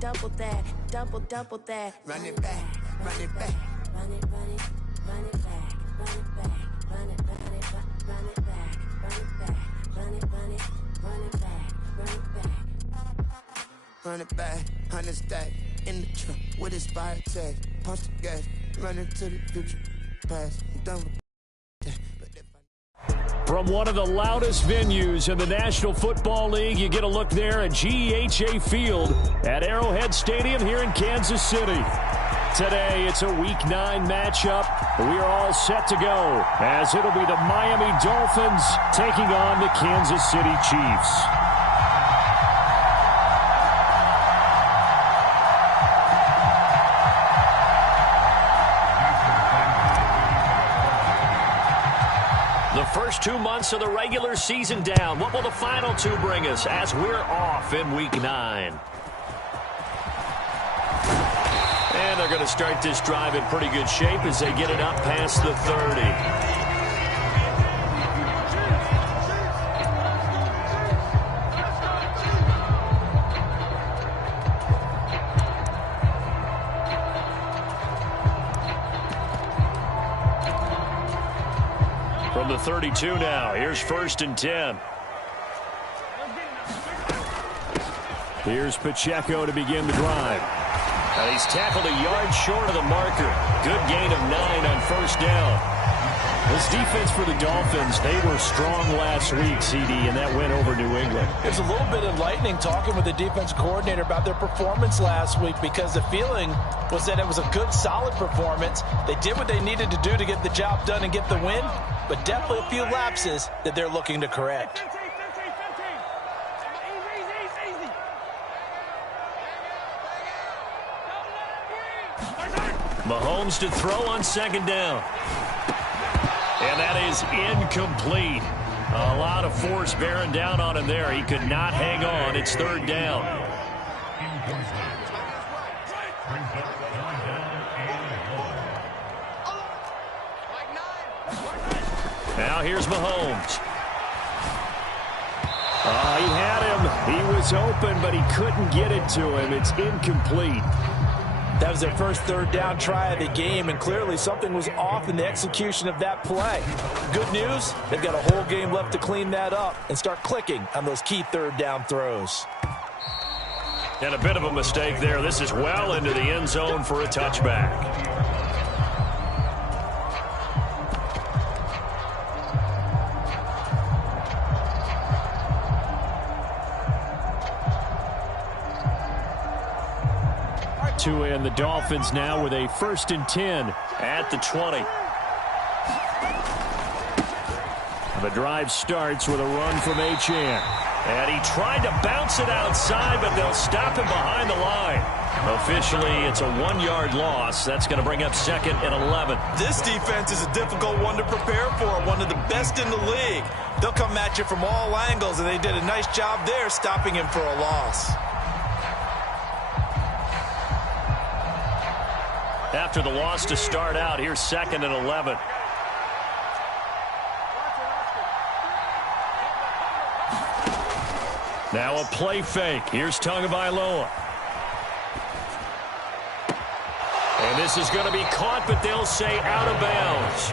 double that, double that. Run it back, run it back. Run it back, run it back, run it back, run it back, run it back, run it back, run it back. Run it back, 100 stack in the truck with expired tag. Punch the gas, run into the future. Past, I'm done with that. From one of the loudest venues in the National Football League, you get a look there at GEHA Field at Arrowhead Stadium here in Kansas City. Today, it's a Week 9 matchup. We are all set to go, as it'll be the Miami Dolphins taking on the Kansas City Chiefs. The first 2 months of the regular season down. What will the final two bring us as we're off in Week 9? And they're going to start this drive in pretty good shape as they get it up past the 30. From the 32 now, here's 1st and 10. Here's Pacheco to begin the drive. And he's tackled a yard short of the marker. Good gain of 9 on 1st down. This defense for the Dolphins, they were strong last week, CD, and that win over New England. There's a little bit enlightening talking with the defense coordinator about their performance last week, because the feeling was that it was a good, solid performance. They did what they needed to do to get the job done and get the win, but definitely a few lapses that they're looking to correct. Mahomes to throw on 2nd down. And that is incomplete. A lot of force bearing down on him there. He could not hang on. It's 3rd down. Now here's Mahomes. He had him. He was open, but he couldn't get it to him. It's incomplete. That was their first 3rd down try of the game, and clearly something was off in the execution of that play. Good news, they've got a whole game left to clean that up and start clicking on those key 3rd down throws. And a bit of a mistake there. This is well into the end zone for a touchback. And the Dolphins now with a 1st and 10 at the 20. The drive starts with a run from Achane. And he tried to bounce it outside, but they'll stop him behind the line. Officially, it's a 1-yard loss. That's going to bring up 2nd and 11. This defense is a difficult one to prepare for, one of the best in the league. They'll come at you from all angles, and they did a nice job there stopping him for a loss. After the loss to start out, here's 2nd and 11. Now a play fake. Here's Tagovailoa. And this is going to be caught, but they'll say out of bounds.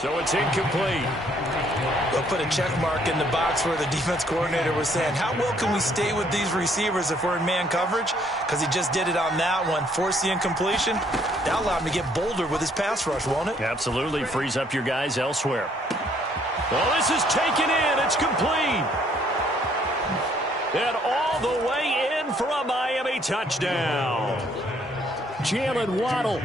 So it's incomplete. They'll put a check mark in the box where the defense coordinator was saying, how well can we stay with these receivers if we're in man coverage? Because he just did it on that one, forced the incompletion. That'll allow him to get bolder with his pass rush, won't it? Absolutely. Frees up your guys elsewhere. Well, this is taken in. It's complete. And all the way in for a Miami touchdown. Jalen Waddle,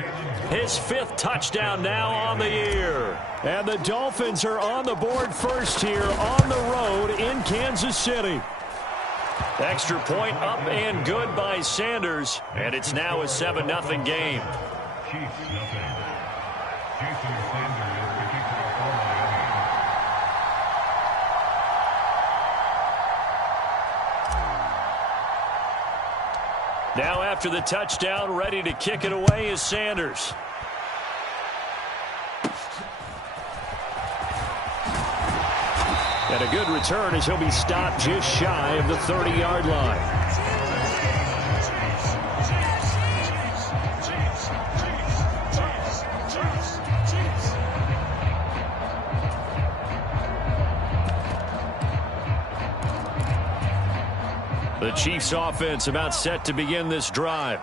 his 5th touchdown now on the year. And the Dolphins are on the board first here on the road in Kansas City. Extra point up and good by Sanders. And it's now a 7-0 game. Now after the touchdown, ready to kick it away is Sanders. And a good return as he'll be stopped just shy of the 30-yard line. The Chiefs offense about set to begin this drive.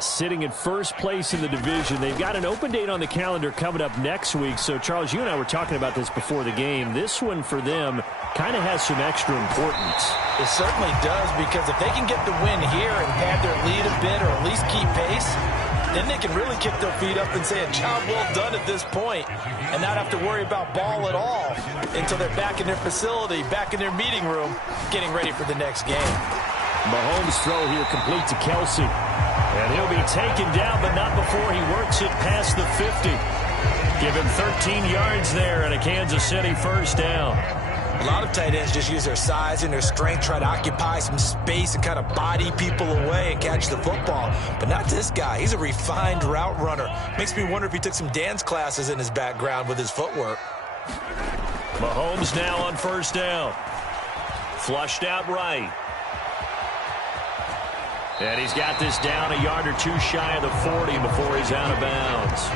Sitting in first place in the division. They've got an open date on the calendar coming up next week. So, Charles, you and I were talking about this before the game. This one for them kind of has some extra importance. It certainly does, because if they can get the win here and pad their lead a bit or at least keep pace, then they can really kick their feet up and say a job well done at this point and not have to worry about ball at all until they're back in their facility, back in their meeting room, getting ready for the next game. Mahomes' throw here complete to Kelsey. And he'll be taken down, but not before he works it past the 50. Give him 13 yards there and a Kansas City first down. A lot of tight ends just use their size and their strength, try to occupy some space and kind of body people away and catch the football. But not this guy. He's a refined route runner. Makes me wonder if he took some dance classes in his background with his footwork. Mahomes now on first down. Flushed out right. And he's got this down a yard or two shy of the 40 before he's out of bounds.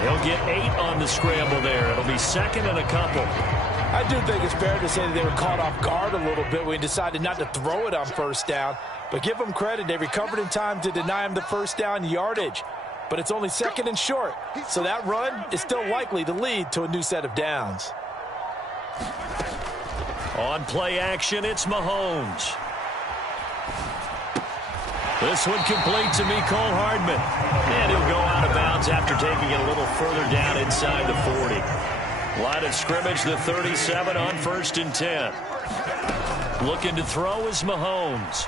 He'll get 8 on the scramble there. It'll be second and a couple. I do think it's fair to say that they were caught off guard a little bit when he decided not to throw it on first down. But give them credit. They recovered in time to deny him the first down yardage. But it's only second and short. So that run is still likely to lead to a new set of downs. On play action, it's Mahomes. This one complete to Mecole Hardman. And he'll go out of bounds after taking it a little further down inside the 40. Line of scrimmage, the 37 on 1st and 10. Looking to throw is Mahomes.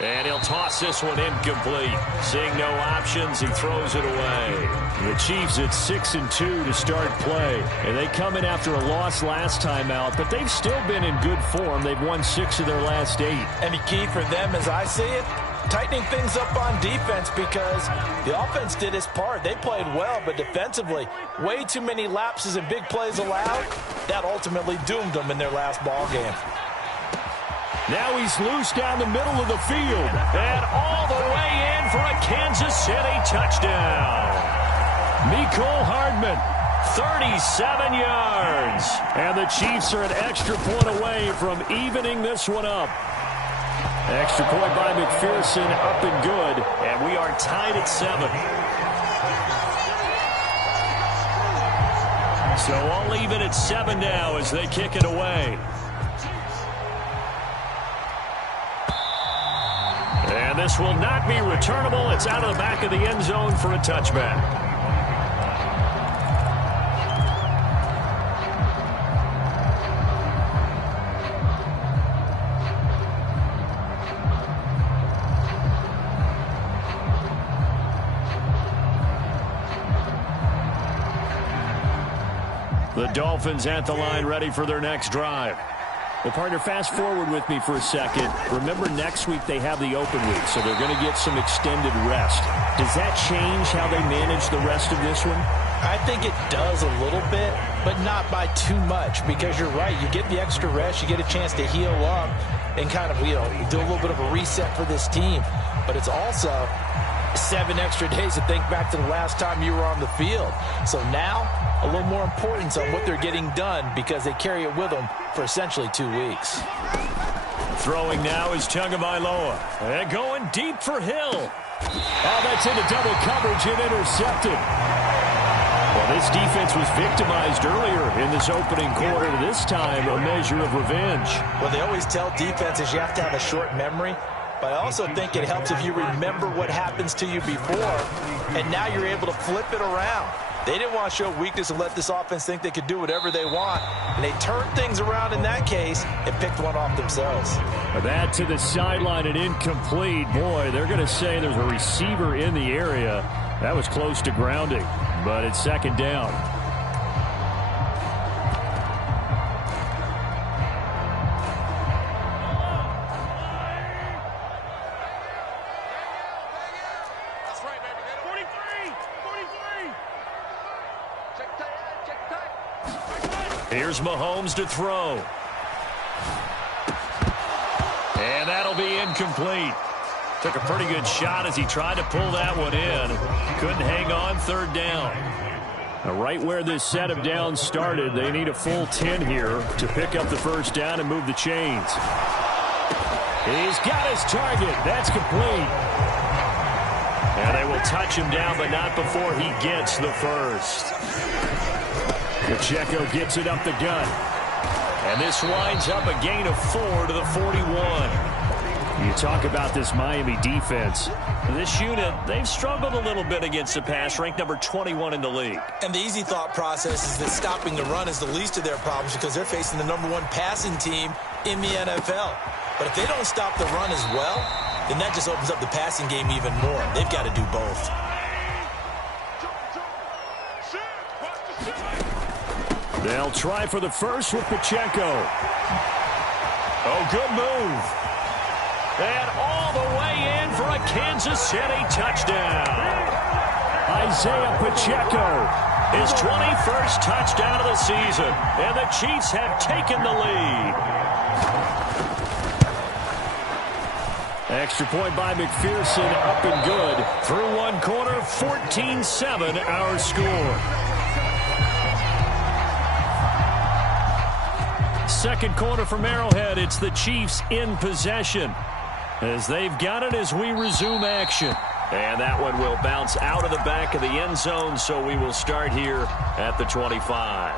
And he'll toss this one incomplete. Seeing no options, he throws it away. The Chiefs at 6-2 to start play. And they come in after a loss last time out, but they've still been in good form. They've won 6 of their last 8. And the key for them, as I see it, tightening things up on defense, because the offense did its part. They played well, but defensively, way too many lapses and big plays allowed. That ultimately doomed them in their last ball game. Now he's loose down the middle of the field. And all the way in for a Kansas City touchdown. Mecole Hardman, 37 yards. And the Chiefs are an extra point away from evening this one up. Extra point by McPherson, up and good. And we are tied at 7. So I'll leave it at 7 now as they kick it away. And this will not be returnable. It's out of the back of the end zone for a touchback. The Dolphins at the line, ready for their next drive. Well, partner, fast forward with me for a second. Remember, next week they have the open week, so they're going to get some extended rest. Does that change how they manage the rest of this one? I think it does a little bit, but not by too much, because you're right. You get the extra rest. You get a chance to heal up and kind of, do a little bit of a reset for this team. But it's also 7 extra days to think back to the last time you were on the field. So now, a little more importance on what they're getting done, because they carry it with them for essentially 2 weeks. Throwing now is Tagovailoa. And going deep for Hill. Oh, that's into double coverage and intercepted. Well, this defense was victimized earlier in this opening quarter. This time, a measure of revenge. Well, they always tell defenses you have to have a short memory. But I also think it helps if you remember what happens to you before, and now you're able to flip it around. They didn't want to show weakness and let this offense think they could do whatever they want. And they turned things around in that case and picked one off themselves. That to the sideline and incomplete. Boy, they're going to say there's a receiver in the area. That was close to grounding, but it's second down. Here's Mahomes to throw. And that'll be incomplete. Took a pretty good shot as he tried to pull that one in. Couldn't hang on, third down. Now, right where this set of downs started, they need a full 10 here to pick up the first down and move the chains. He's got his target. That's complete. And they will touch him down, but not before he gets the first. Pacheco gets it up the gut. And this winds up a gain of 4 to the 41. You talk about this Miami defense. This unit, they've struggled a little bit against the pass, ranked number 21 in the league. And the easy thought process is that stopping the run is the least of their problems because they're facing the #1 passing team in the NFL. But if they don't stop the run as well, then that just opens up the passing game even more. They've got to do both. They'll try for the first with Pacheco. Oh, good move. And all the way in for a Kansas City touchdown. Isaiah Pacheco, his 21st touchdown of the season. And the Chiefs have taken the lead. Extra point by McPherson, up and good. Through one quarter, 14-7 our score. Second quarter from Arrowhead, it's the Chiefs in possession as they've got it as we resume action. And that one will bounce out of the back of the end zone, so we will start here at the 25.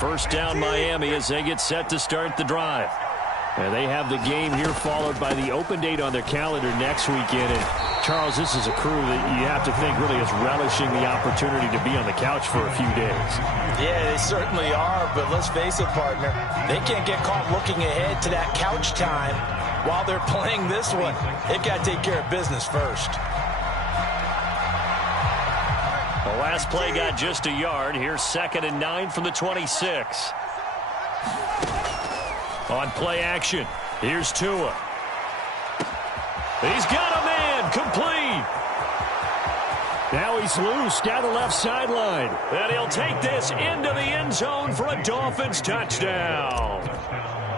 First down Miami as they get set to start the drive. And they have the game here followed by the open date on their calendar next weekend. And Charles, this is a crew that you have to think really is relishing the opportunity to be on the couch for a few days. Yeah, they certainly are, but let's face it, partner. They can't get caught looking ahead to that couch time while they're playing this one. They've got to take care of business first. The last play got just a yard. Here's 2nd and 9 from the 26. On play action, here's Tua. He's got a man, complete. Now he's loose down the left sideline. And he'll take this into the end zone for a Dolphins touchdown.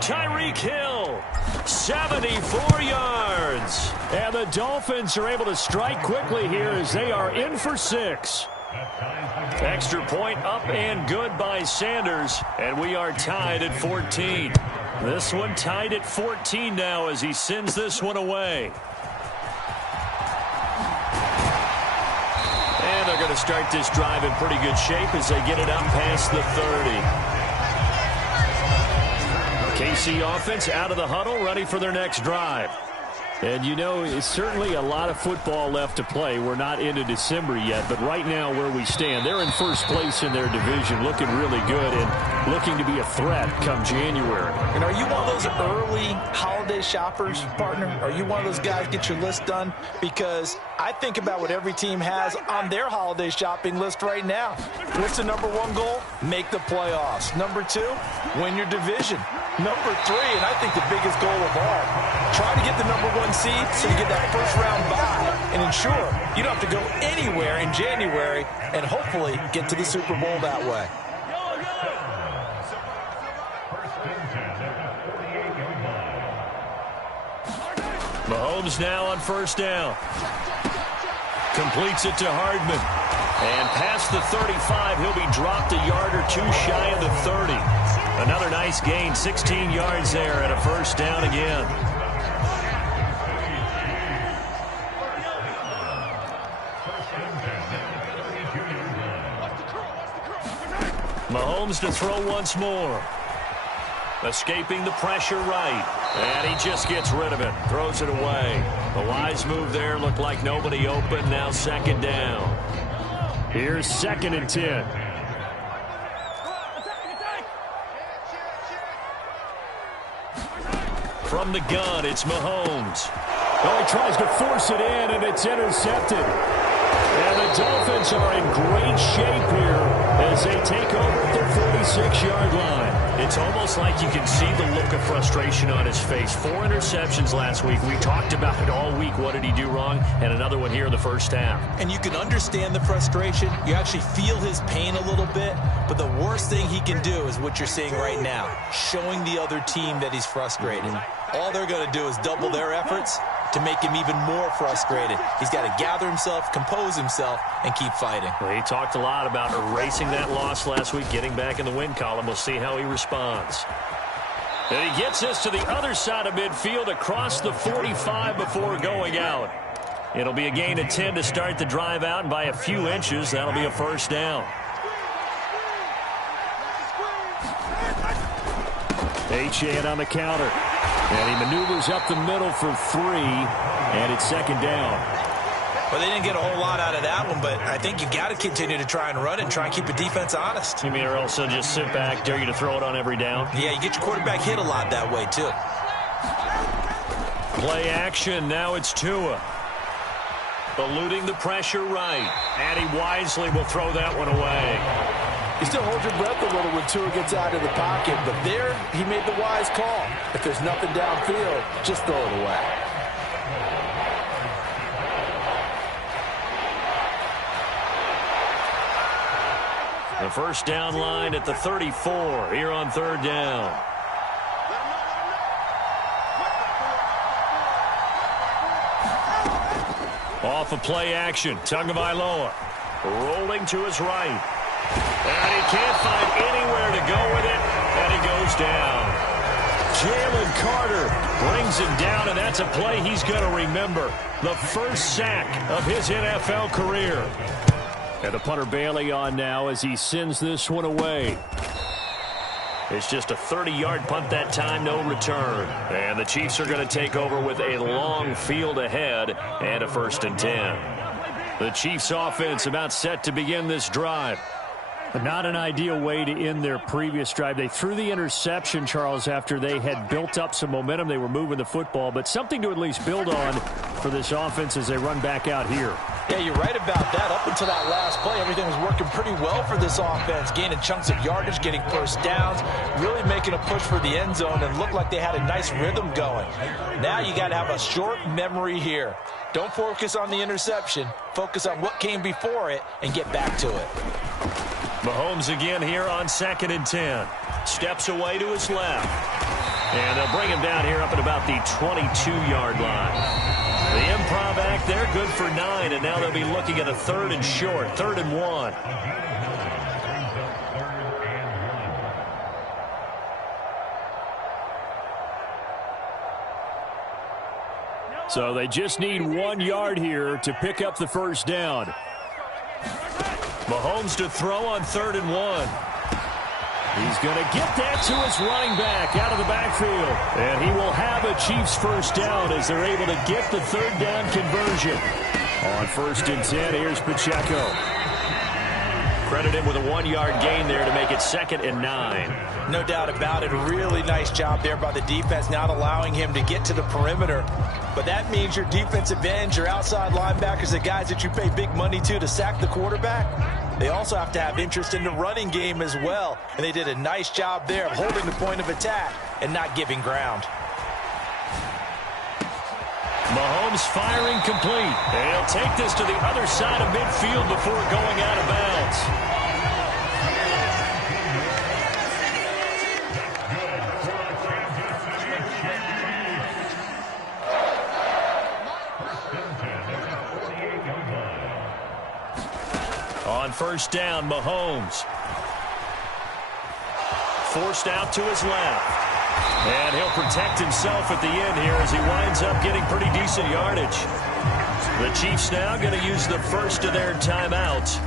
Tyreek Hill, 74 yards. And the Dolphins are able to strike quickly here as they are in for 6. Extra point up and good by Sanders. And we are tied at 14. This one tied at 14 now as he sends this one away. And they're going to start this drive in pretty good shape as they get it up past the 30. KC offense out of the huddle, ready for their next drive. And, you know, it's certainly a lot of football left to play. We're not into December yet, but right now where we stand, they're in first place in their division, looking really good and looking to be a threat come January. And are you one of those early holiday shoppers, partner? Are you one of those guys get your list done? Because I think about what every team has on their holiday shopping list right now. What's the #1 goal? Make the playoffs. #2, win your division. #3, and I think the biggest goal of all, try to get the #1 seed so you get that first round bye and ensure you don't have to go anywhere in January and hopefully get to the Super Bowl that way. Mahomes now on first down. Completes it to Hardman. And past the 35, he'll be dropped a yard or two shy of the 30. Another nice gain, 16 yards there and a first down again. Mahomes to throw once more. Escaping the pressure right. And he just gets rid of it. Throws it away. The wise move there. Looked like nobody open. Now 2nd down. Here's 2nd and 10. From the gun, it's Mahomes. Oh, he tries to force it in, and it's intercepted. And the the Dolphins are in great shape here as they take over at their 46-yard line. It's almost like you can see the look of frustration on his face. 4 interceptions last week. We talked about it all week. What did he do wrong? And another one here in the first half. And you can understand the frustration. You actually feel his pain a little bit. But the worst thing he can do is what you're seeing right now, showing the other team that he's frustrated. All they're going to do is double their efforts to make him even more frustrated. He's got to gather himself, compose himself, and keep fighting. Well, he talked a lot about erasing that loss last week, getting back in the win column. We'll see how he responds. And he gets us to the other side of midfield across the 45 before going out. It'll be a gain of 10 to start the drive out, and by a few inches, that'll be a first down. Achane on the counter. And he maneuvers up the middle for 3, and it's second down. Well, they didn't get a whole lot out of that one, but I think you got to continue to try and run it and try and keep the defense honest. You mean, or else they'll just sit back, dare you to throw it on every down? Yeah, you get your quarterback hit a lot that way, too. Play action. Now it's Tua. Eluding the pressure right. And he wisely will throw that one away. You still hold your breath a little when Tua gets out of the pocket, but there he made the wise call. If there's nothing downfield, just throw it away. The first down line at the 34 here on third down. Off of play action, Tagovailoa rolling to his right. And he can't find anywhere to go with it, and he goes down. Jalen Carter brings him down, and that's a play he's going to remember. The first sack of his NFL career. And the punter Bailey on now as he sends this one away. It's just a 30-yard punt that time, no return. And the Chiefs are going to take over with a long field ahead and a 1st and 10. The Chiefs offense about set to begin this drive. But not an ideal way to end their previous drive. They threw the interception, Charles, after they had built up some momentum. They were moving the football, but something to at least build on for this offense as they run back out here. Yeah, you're right about that. Up until that last play, everything was working pretty well for this offense, gaining chunks of yardage, getting first downs, really making a push for the end zone, and looked like they had a nice rhythm going. Now you got to have a short memory here. Don't focus on the interception. Focus on what came before it and get back to it. Mahomes again here on 2nd and 10. Steps away to his left. And they'll bring him down here up at about the 22-yard line. The improv act there, good for 9, and now they'll be looking at a 3rd and short, 3rd and 1. So they just need 1 yard here to pick up the first down. Mahomes to throw on 3rd and 1. He's going to get that to his running back out of the backfield. And he will have a Chiefs first down as they're able to get the 3rd down conversion. On 1st and 10, here's Pacheco. Credit him with a 1-yard gain there to make it 2nd and 9. No doubt about it. Really nice job there by the defense, not allowing him to get to the perimeter. But that means your defensive ends, your outside linebackers, the guys that you pay big money to sack the quarterback, they also have to have interest in the running game as well. And they did a nice job there of holding the point of attack and not giving ground. Mahomes firing complete. And he'll take this to the other side of midfield before going out of bounds. On 1st down, Mahomes. Forced out to his left. And he'll protect himself at the end here as he winds up getting pretty decent yardage. The Chiefs now going to use the first of their timeouts.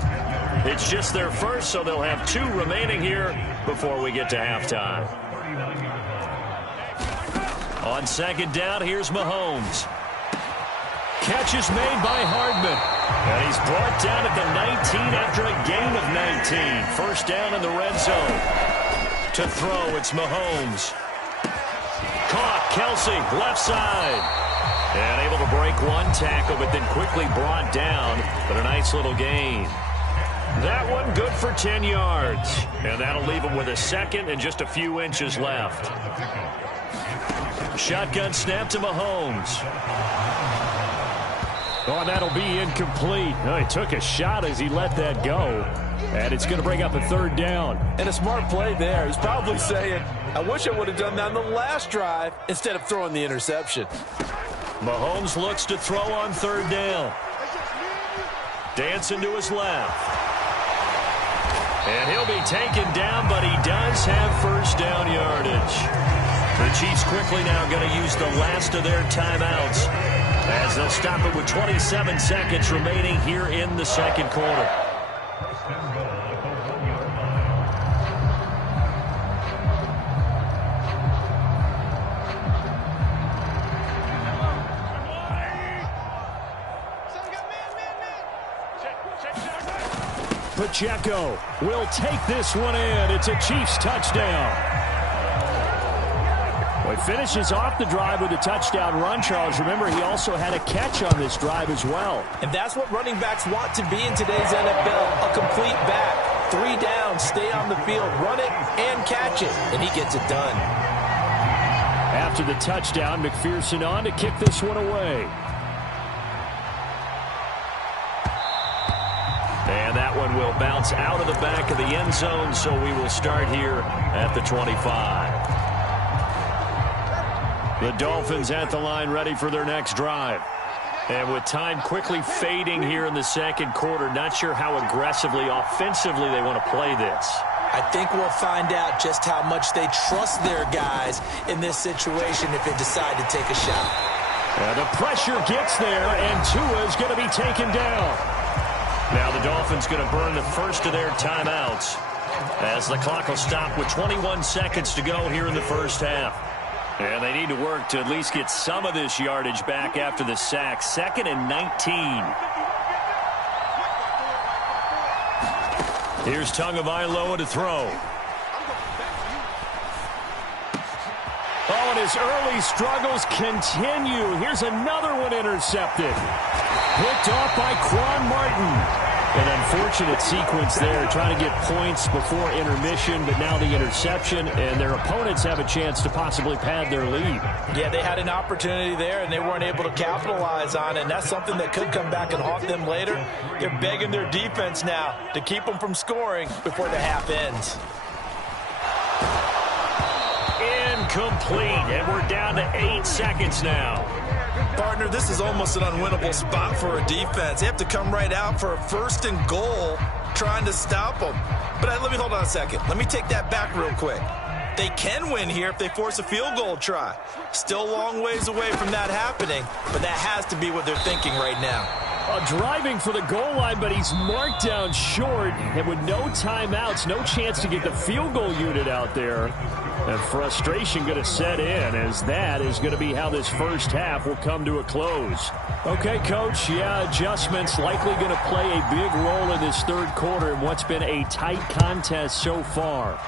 It's just their first, so they'll have 2 remaining here before we get to halftime. On 2nd down, here's Mahomes. Catch is made by Hardman. And he's brought down at the 19 after a gain of 19. First down in the red zone. To throw, it's Mahomes. Caught, Kelsey, left side. And able to break one tackle, but then quickly brought down. But a nice little gain. That one good for 10 yards. And that'll leave him with a second and just a few inches left. Shotgun snap to Mahomes. Oh, and that'll be incomplete. Oh, he took a shot as he let that go. And it's going to bring up a third down. And a smart play there. He's probably saying, I wish I would have done that on the last drive instead of throwing the interception. Mahomes looks to throw on third down. Dancing to his left. And he'll be taken down, but he does have first down yardage. The Chiefs quickly now going to use the last of their timeouts as they'll stop it with 27 seconds remaining here in the second quarter. Pacheco will take this one in. It's a Chiefs touchdown. Well, he finishes off the drive with a touchdown run, Charles. Remember, he also had a catch on this drive as well. And that's what running backs want to be in today's NFL, a complete back. 3 down, stay on the field, run it, and catch it. And he gets it done. After the touchdown, McPherson on to kick this one away. And that one will bounce out of the back of the end zone, so we will start here at the 25. The Dolphins at the line ready for their next drive. And with time quickly fading here in the second quarter, not sure how aggressively, offensively they want to play this. I think we'll find out just how much they trust their guys in this situation if they decide to take a shot. The pressure gets there, and Tua is going to be taken down. Now the Dolphins going to burn the first of their timeouts as the clock will stop with 21 seconds to go here in the first half. And they need to work to at least get some of this yardage back after the sack. 2nd and 19. Here's Tagovailoa to throw. Oh, and his early struggles continue. Here's another one intercepted. Picked off by Quan Martin. An unfortunate sequence there, trying to get points before intermission, but now the interception, and their opponents have a chance to possibly pad their lead. Yeah, they had an opportunity there, and they weren't able to capitalize on it, and that's something that could come back and haunt them later. They're begging their defense now to keep them from scoring before the half ends. Incomplete, and we're down to 8 seconds now. Partner, this is almost an unwinnable spot for a defense. They have to come right out for a 1st and goal trying to stop them. But let me hold on a second. Let me take that back real quick. They can win here if they force a field goal try. Still a long ways away from that happening, but that has to be what they're thinking right now. Driving for the goal line, but he's marked down short, and with no timeouts, no chance to get the field goal unit out there. And frustration going to set in, as that is going to be how this first half will come to a close. Okay, Coach, adjustments likely going to play a big role in this third quarter in what's been a tight contest so far.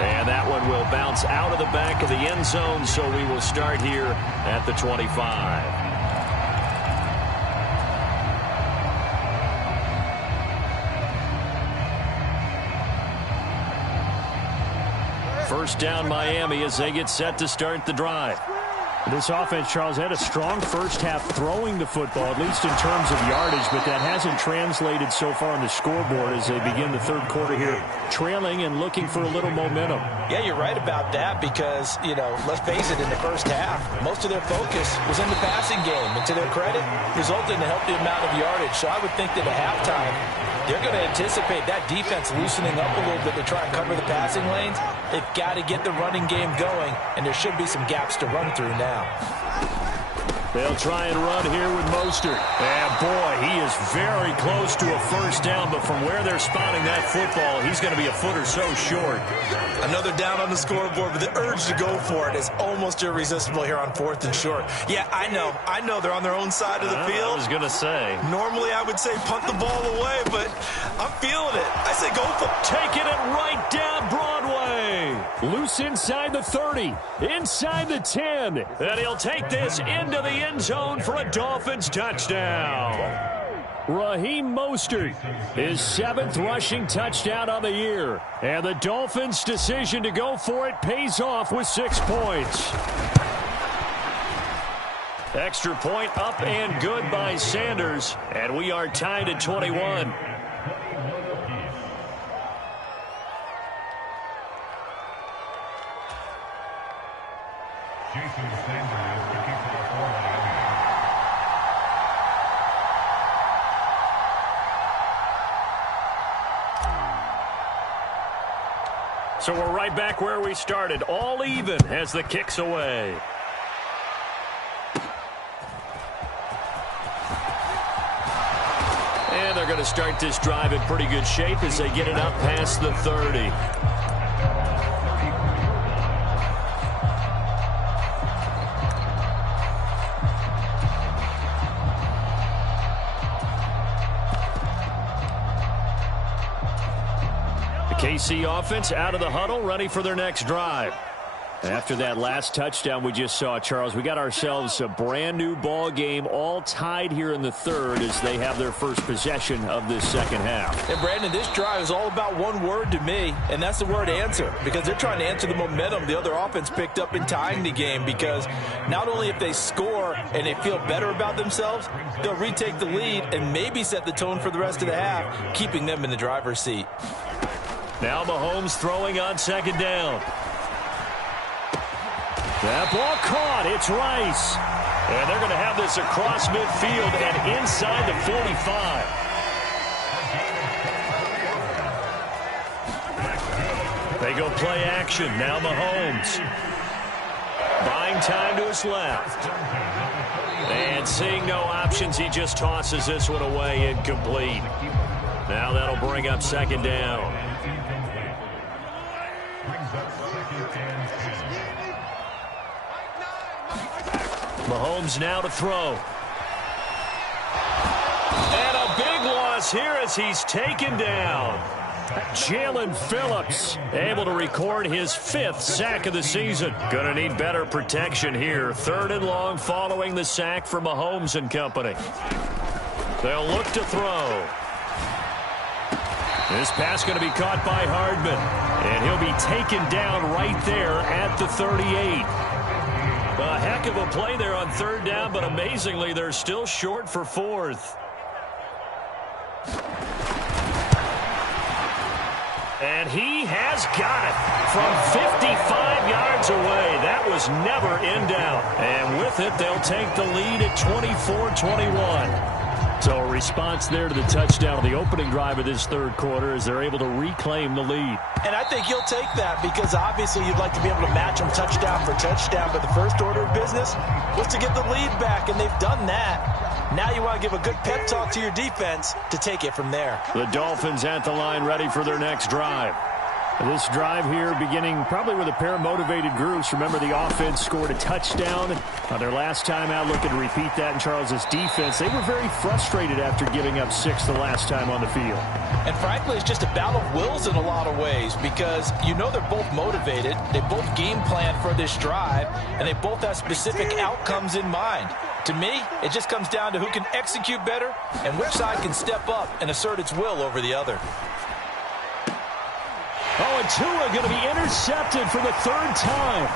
And that one will bounce out of the back of the end zone, so we will start here at the 25. First down Miami as they get set to start the drive. This offense, Charles, had a strong first half throwing the football, at least in terms of yardage, but that hasn't translated so far on the scoreboard as they begin the third quarter here, trailing and looking for a little momentum. Yeah, you're right about that because, let's face it, in the first half, most of their focus was in the passing game. And to their credit, resulted in a healthy amount of yardage. So I would think that at halftime, they're going to anticipate that defense loosening up a little bit to try and cover the passing lanes. They've got to get the running game going, and there should be some gaps to run through now. They'll try and run here with Mostert. And, boy, he is very close to a first down, but from where they're spotting that football, he's going to be a foot or so short. Another down on the scoreboard, but the urge to go for it is almost irresistible here on 4th and short. Yeah, I know they're on their own side of the field. I was going to say. Normally I would say punt the ball away, but I'm feeling it. I say go for it. Taking it right down Broadway. Loose inside the 30, inside the 10. And he'll take this into the end zone for a Dolphins touchdown. Raheem Mostert, his 7th rushing touchdown on the year. And the Dolphins' decision to go for it pays off with 6 points. Extra point up and good by Sanders. And we are tied at 21. So we're right back where we started, all even as the kick's away. And they're going to start this drive in pretty good shape as they get it up past the 30. KC offense out of the huddle, ready for their next drive. After that last touchdown we just saw, Charles, we got ourselves a brand new ball game, all tied here in the third as they have their first possession of this second half. And Brandon, this drive is all about one word to me, and that's the word answer, because they're trying to answer the momentum the other offense picked up in tying the game, because not only if they score and they feel better about themselves, they'll retake the lead and maybe set the tone for the rest of the half, keeping them in the driver's seat. Now Mahomes throwing on second down. That ball caught. It's Rice. And they're going to have this across midfield and inside the 45. They go play action. Now Mahomes. Buying time to his left. And seeing no options, he just tosses this one away incomplete. Now that'll bring up second down. Mahomes now to throw. And a big loss here as he's taken down. Jalen Phillips able to record his 5th sack of the season. Gonna need better protection here. 3rd and long following the sack for Mahomes and company. They'll look to throw. This pass going to be caught by Hardman. And he'll be taken down right there at the 38. A heck of a play there on 3rd down, but amazingly, they're still short for 4th. And he has got it from 55 yards away. That was never in doubt. And with it, they'll take the lead at 24-21. So a response there to the touchdown of the opening drive of this third quarter as they're able to reclaim the lead. And I think you'll take that because obviously you'd like to be able to match them touchdown for touchdown, but the first order of business was to get the lead back, and they've done that. Now you want to give a good pep talk to your defense to take it from there. The Dolphins at the line ready for their next drive. This drive here beginning probably with a pair of motivated groups. Remember, the offense scored a touchdown on their last time out. Looking to repeat that in Charles's defense. They were very frustrated after giving up 6 the last time on the field. And frankly, it's just a battle of wills in a lot of ways because you know they're both motivated. They both game plan for this drive, and they both have specific outcomes in mind. To me, it just comes down to who can execute better and which side can step up and assert its will over the other. Oh, and Tua going to be intercepted for the 3rd time.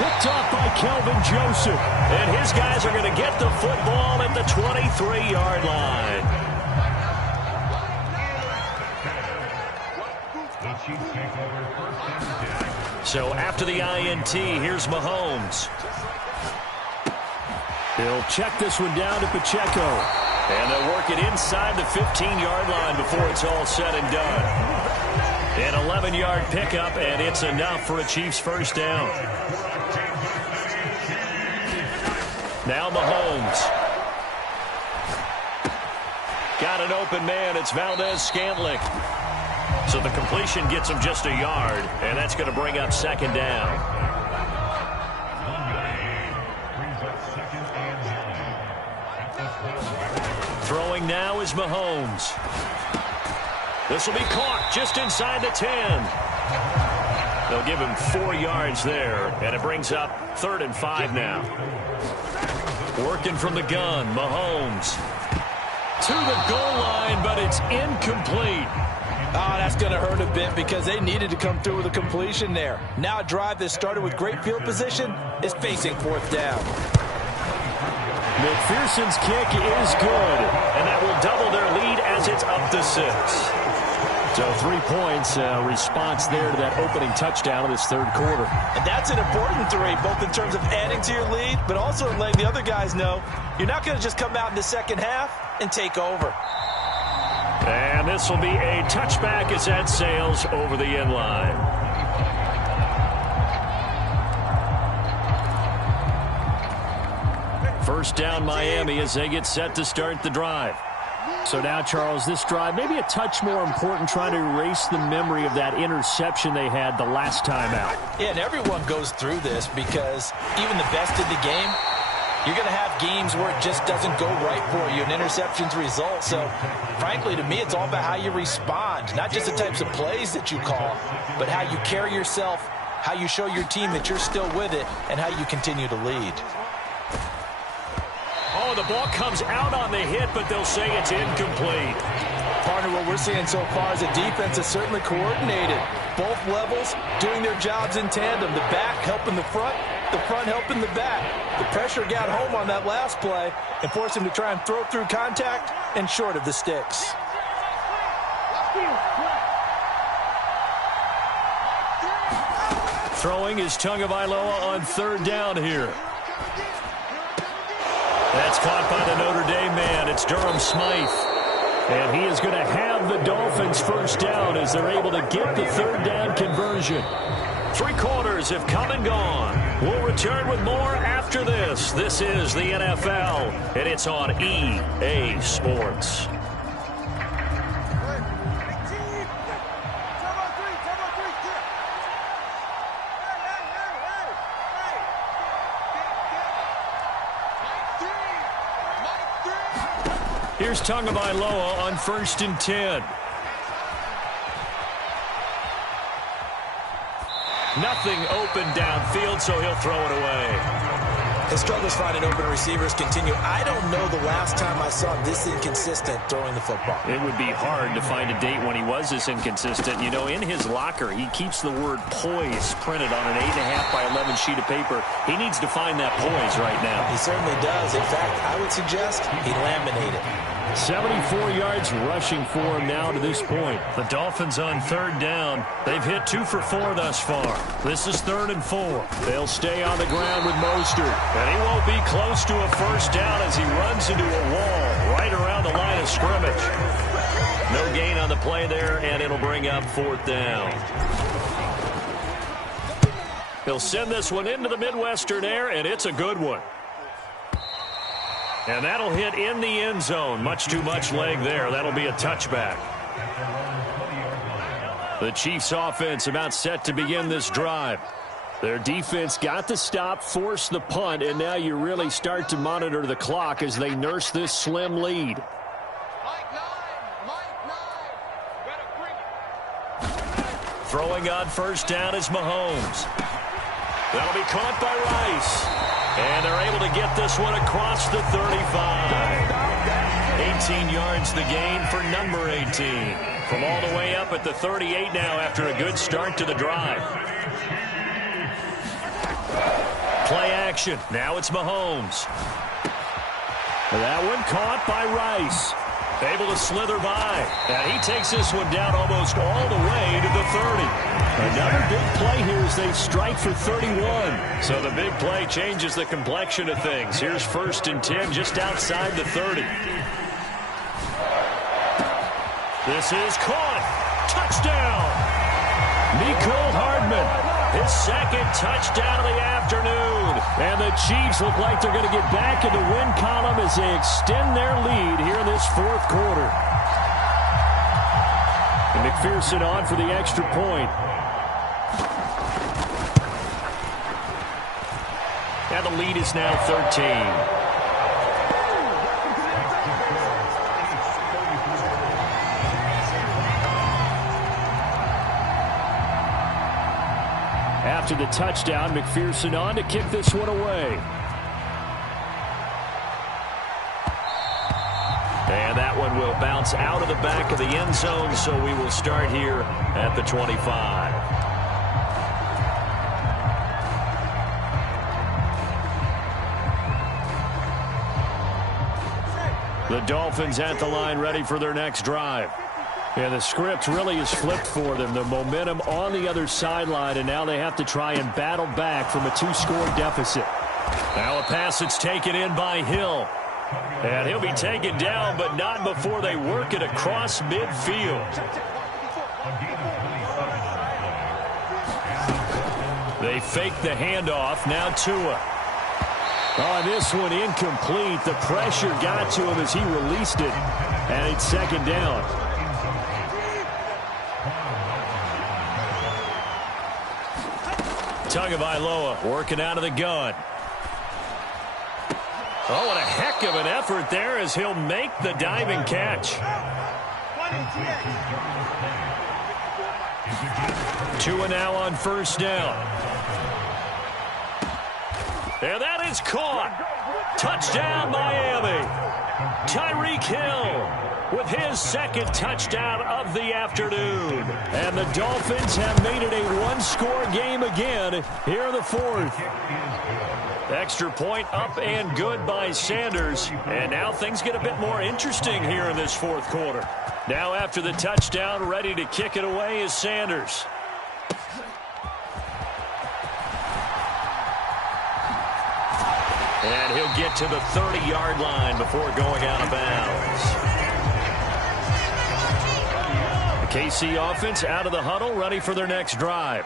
Picked off by Kelvin Joseph. And his guys are going to get the football at the 23-yard line. So after the INT, here's Mahomes. He'll check this one down to Pacheco. And they'll work it inside the 15-yard line before it's all said and done. An 11-yard pickup, and it's enough for a Chiefs first down. Now Mahomes. Got an open man. It's Valdez-Scantling. So the completion gets him just a yard, and that's going to bring up second down. Throwing now is Mahomes. This will be caught just inside the 10. They'll give him 4 yards there, and it brings up 3rd and 5 now. Working from the gun, Mahomes. To the goal line, but it's incomplete. Oh, that's going to hurt a bit because they needed to come through with a completion there. Now a drive that started with great field position is facing 4th down. McPherson's kick is good, and that will double their lead as it's up to 6. So 3 points, response there to that opening touchdown of this 3rd quarter. And that's an important 3, both in terms of adding to your lead, but also letting the other guys know you're not going to just come out in the second half and take over. And this will be a touchback as that sails over the end line. First down Miami as they get set to start the drive. So now, Charles, this drive maybe a touch more important, trying to erase the memory of that interception they had the last time out. Yeah, and everyone goes through this because even the best in the game, you're going to have games where it just doesn't go right for you, and interceptions result. So, frankly, to me, it's all about how you respond, not just the types of plays that you call, but how you carry yourself, how you show your team that you're still with it, and how you continue to lead. Oh, the ball comes out on the hit, but they'll say it's incomplete. Partner, what we're seeing so far is the defense is certainly coordinated. Both levels doing their jobs in tandem. The back helping the front helping the back. The pressure got home on that last play and forced him to try and throw through contact and short of the sticks. Throwing is Tagovailoa on 3rd down here. That's caught by the Notre Dame man. It's Durham Smythe. And he is going to have the Dolphins' first down as they're able to get the 3rd down conversion. 3 quarters have come and gone. We'll return with more after this. This is the NFL, and it's on EA Sports. Here's Tagovailoa on 1st and 10. Nothing open downfield, so he'll throw it away. His struggles finding open receivers continue. I don't know the last time I saw him this inconsistent throwing the football. It would be hard to find a date when he was this inconsistent. You know, in his locker, he keeps the word poise printed on an 8.5 by 11 sheet of paper. He needs to find that poise right now. He certainly does. In fact, I would suggest he laminate it. 74 yards rushing for him now to this point. The Dolphins on 3rd down. They've hit 2 for 4 thus far. This is 3rd and 4. They'll stay on the ground with Mostert. And he won't be close to a first down as he runs into a wall right around the line of scrimmage. No gain on the play there, and it'll bring up 4th down. He'll send this one into the Midwestern air, and it's a good one. And that'll hit in the end zone. Much too much leg there. That'll be a touchback. The Chiefs offense about set to begin this drive. Their defense got the stop, forced the punt, and now you really start to monitor the clock as they nurse this slim lead. Throwing on 1st down is Mahomes. That'll be caught by Rice. And they're able to get this one across the 35. 18 yards the gain for number 18. From all the way up at the 38 now after a good start to the drive. Play action. Now it's Mahomes. That one caught by Rice. Able to slither by. And he takes this one down almost all the way to the 30. Another big play here as they strike for 31. So the big play changes the complexion of things. Here's 1st and 10 just outside the 30. This is caught. Touchdown. Mecole Hardman. His 2nd touchdown of the afternoon. And the Chiefs look like they're going to get back in the win column as they extend their lead here in this 4th quarter. And McPherson on for the extra point. And the lead is now 13. after the touchdown. McPherson on to kick this one away. And that one will bounce out of the back of the end zone, so we will start here at the 25. The Dolphins at the line, ready for their next drive. Yeah, the script really is flipped for them. The momentum on the other sideline, and now they have to try and battle back from a 2-score deficit. Now a pass that's taken in by Hill. And he'll be taken down, but not before they work it across midfield. They fake the handoff. Now Tua. On this one, incomplete. The pressure got to him as he released it. And it's second down. Tagovailoa working out of the gun. Oh, what a heck of an effort there as he'll make the diving catch. Tua now on first down. And that is caught. Touchdown, Miami. Tyreek Hill with his second touchdown of the afternoon. And the Dolphins have made it a one-score game again here in the fourth. Extra point up and good by Sanders. And now things get a bit more interesting here in this fourth quarter. Now after the touchdown, ready to kick it away is Sanders. And he'll get to the 30-yard line before going out of bounds. The KC offense out of the huddle, ready for their next drive.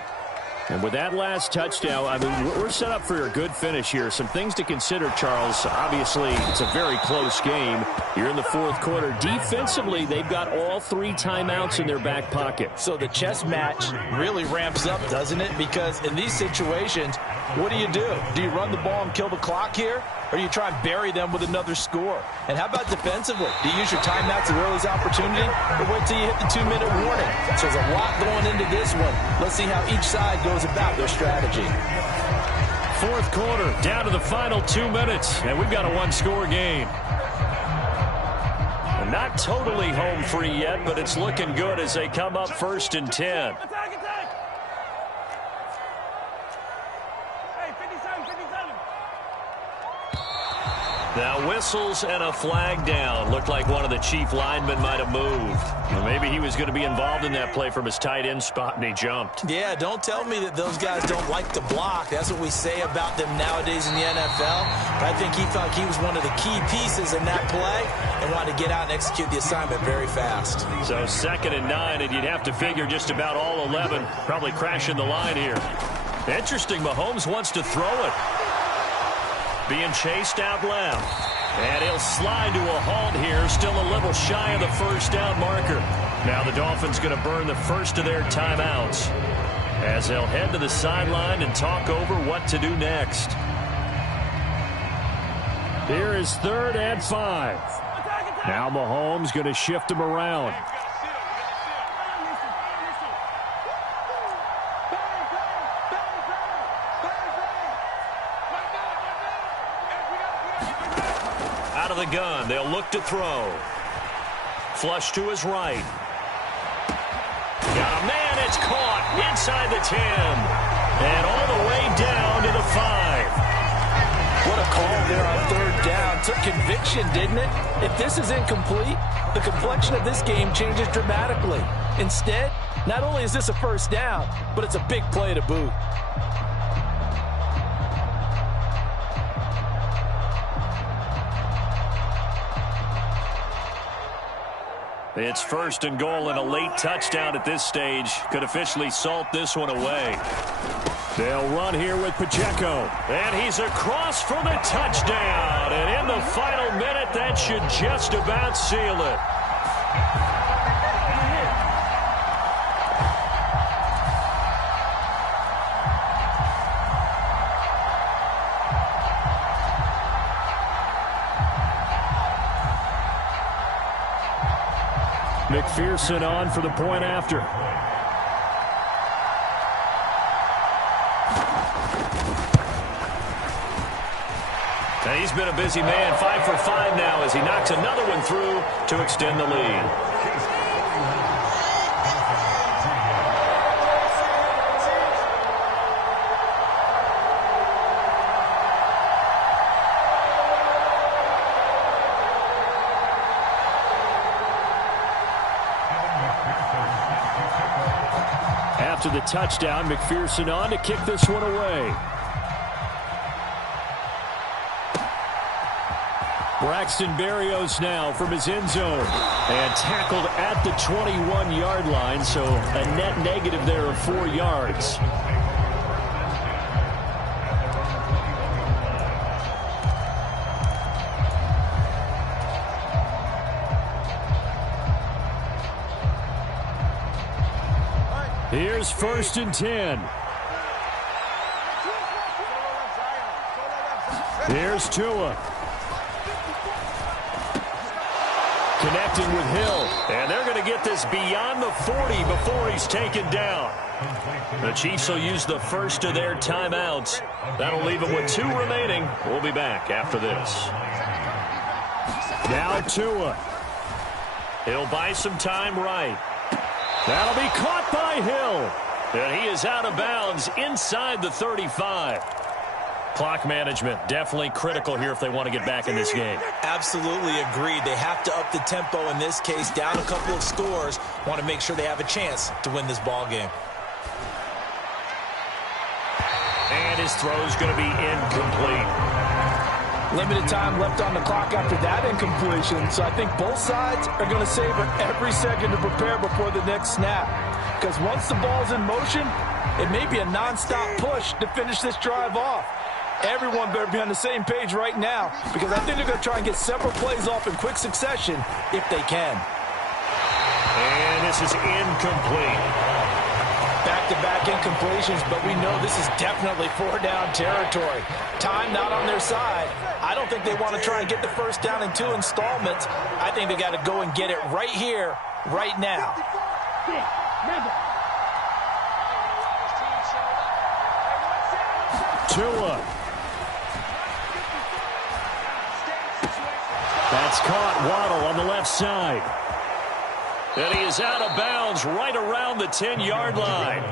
And with that last touchdown, I mean, we're set up for a good finish here. Some things to consider, Charles. Obviously, it's a very close game. You're in the fourth quarter. Defensively, they've got all 3 timeouts in their back pocket. So the chess match really ramps up, doesn't it? Because in these situations, what do? Do you run the ball and kill the clock here? Or you try and bury them with another score? And how about defensively? Do you use your timeouts as early as opportunity? Or wait till you hit the 2-minute warning? So there's a lot going into this one. Let's see how each side goes about their strategy. Fourth quarter, down to the final 2 minutes. And we've got a one-score game. And not totally home free yet, but it's looking good as they come up 1st and 10. Now whistles and a flag down. Looked like one of the chief linemen might have moved. Or maybe he was going to be involved in that play from his tight end spot, and he jumped. Yeah, don't tell me that those guys don't like to block. That's what we say about them nowadays in the NFL. But I think he thought he was one of the key pieces in that play and wanted to get out and execute the assignment very fast. So 2nd and 9, and you'd have to figure just about all 11 probably crashing the line here. Interesting, Mahomes wants to throw it. Being chased out left. And he'll slide to a halt here. Still a little shy of the first down marker. Now the Dolphins going to burn the first of their timeouts as they'll head to the sideline and talk over what to do next. Here is 3rd and 5. Now Mahomes going to shift him around. Out of the gun, they'll look to throw. Flush to his right. Got a man, it's caught inside the 10. And all the way down to the 5. What a call there on 3rd down. Took conviction, didn't it? If this is incomplete, the complexion of this game changes dramatically. Instead, not only is this a first down, but it's a big play to boot. It's 1st and goal, and a late touchdown at this stage could officially salt this one away. They'll run here with Pacheco. And he's across for the touchdown. And in the final minute, that should just about seal it. McPherson on for the point after. And he's been a busy man, 5 for 5 now as he knocks another one through to extend the lead. After the touchdown, McPherson on to kick this one away. Braxton Berrios now from his end zone. And tackled at the 21-yard line, so a net negative there of 4 yards. Here's 1st and 10. Here's Tua. Connecting with Hill. And they're going to get this beyond the 40 before he's taken down. The Chiefs will use the first of their timeouts. That'll leave them with 2 remaining. We'll be back after this. Now Tua. He'll buy some time right. That'll be caught by Hill. And he is out of bounds inside the 35. Clock management definitely critical here if they want to get back in this game. Absolutely agreed. They have to up the tempo in this case, down a couple of scores. Want to make sure they have a chance to win this ball game. And his throw's going to be incomplete. Limited time left on the clock after that incompletion, so I think both sides are going to savor every second to prepare before the next snap. Because once the ball's in motion, it may be a nonstop push to finish this drive off. Everyone better be on the same page right now, because I think they're going to try and get several plays off in quick succession if they can. And this is incomplete. Back-to-back incompletions, but we know this is definitely 4-down territory. Time not on their side. I don't think they want to try and get the first down in 2 installments. I think they got to go and get it right here, right now. Tua. That's caught. Waddle on the left side. And he is out of bounds right around the 10-yard line.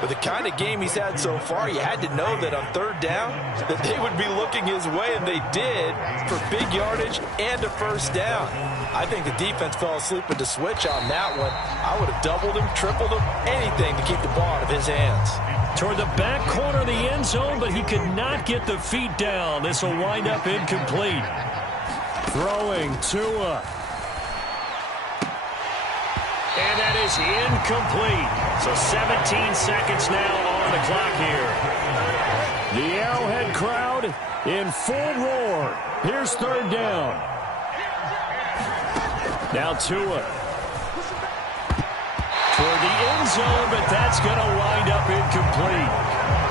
With the kind of game he's had so far, you had to know that on 3rd down that they would be looking his way, and they did, for big yardage and a first down. I think the defense fell asleep with the switch on that one. I would have doubled him, tripled him, anything to keep the ball out of his hands. Toward the back corner of the end zone, but he could not get the feet down. This will wind up incomplete. Throwing Tua. And that is incomplete. So 17 seconds now on the clock here. The Arrowhead crowd in full roar. Here's 3rd down. Now Tua. Toward the end zone, but that's going to wind up incomplete.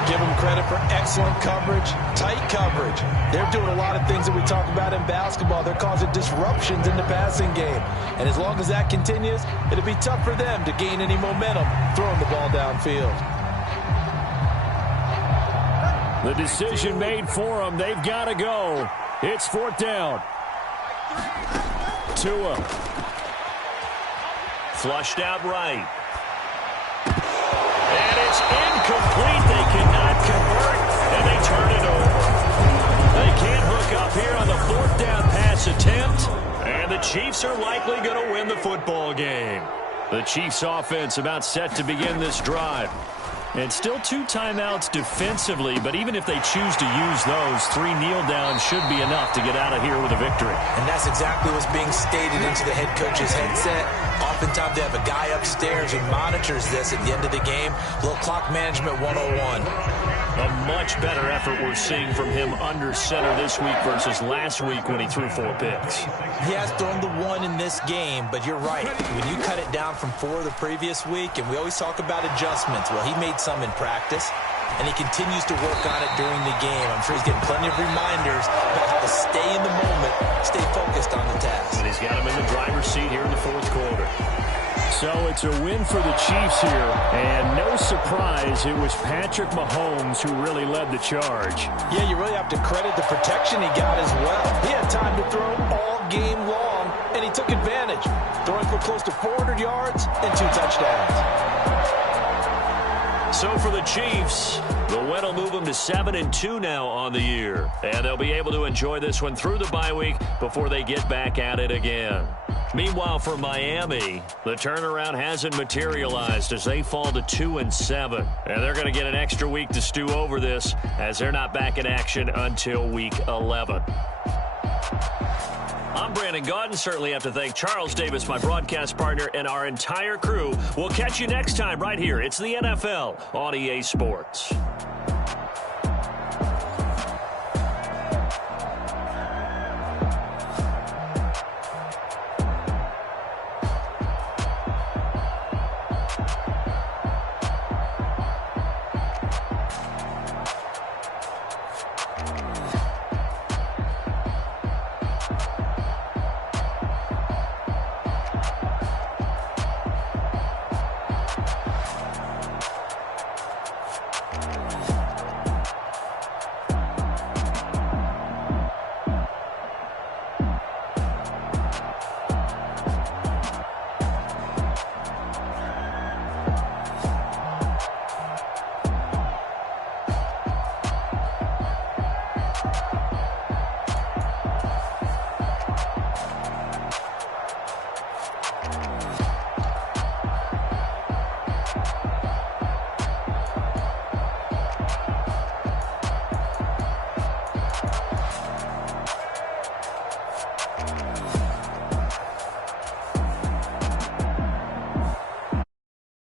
Give them credit for excellent coverage, tight coverage. They're doing a lot of things that we talk about in basketball. They're causing disruptions in the passing game. And as long as that continues, it'll be tough for them to gain any momentum throwing the ball downfield. The decision made for them. They've got to go. It's 4th down. Tua. Flushed out right. And it's incomplete. They cannot convert, and they turn it over. They can't hook up here on the 4th down pass attempt, and the Chiefs are likely going to win the football game. The Chiefs offense about set to begin this drive. And still 2 timeouts defensively, but even if they choose to use those, 3 kneel downs should be enough to get out of here with a victory. And that's exactly what's being stated into the head coach's headset. Oftentimes they have a guy upstairs who monitors this at the end of the game. Little clock management 101. A much better effort we're seeing from him under center this week versus last week when he threw 4 picks. He has thrown the 1 in this game, but you're right. When you cut it down from 4 the previous week, and we always talk about adjustments, well, he made some in practice, and he continues to work on it during the game. I'm sure he's getting plenty of reminders about how to stay in the moment, stay focused on the task. And he's got him in the driver's seat here in the 4th quarter. So it's a win for the Chiefs here, and no surprise, it was Patrick Mahomes who really led the charge. Yeah, you really have to credit the protection he got as well. He had time to throw all game long, and he took advantage, throwing for close to 400 yards and 2 touchdowns. So for the Chiefs, the win will move them to 7-2 now on the year, and they'll be able to enjoy this one through the bye week before they get back at it again. Meanwhile, for Miami, the turnaround hasn't materialized as they fall to 2-7. And they're going to get an extra week to stew over this as they're not back in action until week 11. I'm Brandon Gaudin. Certainly have to thank Charles Davis, my broadcast partner, and our entire crew. We'll catch you next time right here. It's the NFL on EA Sports.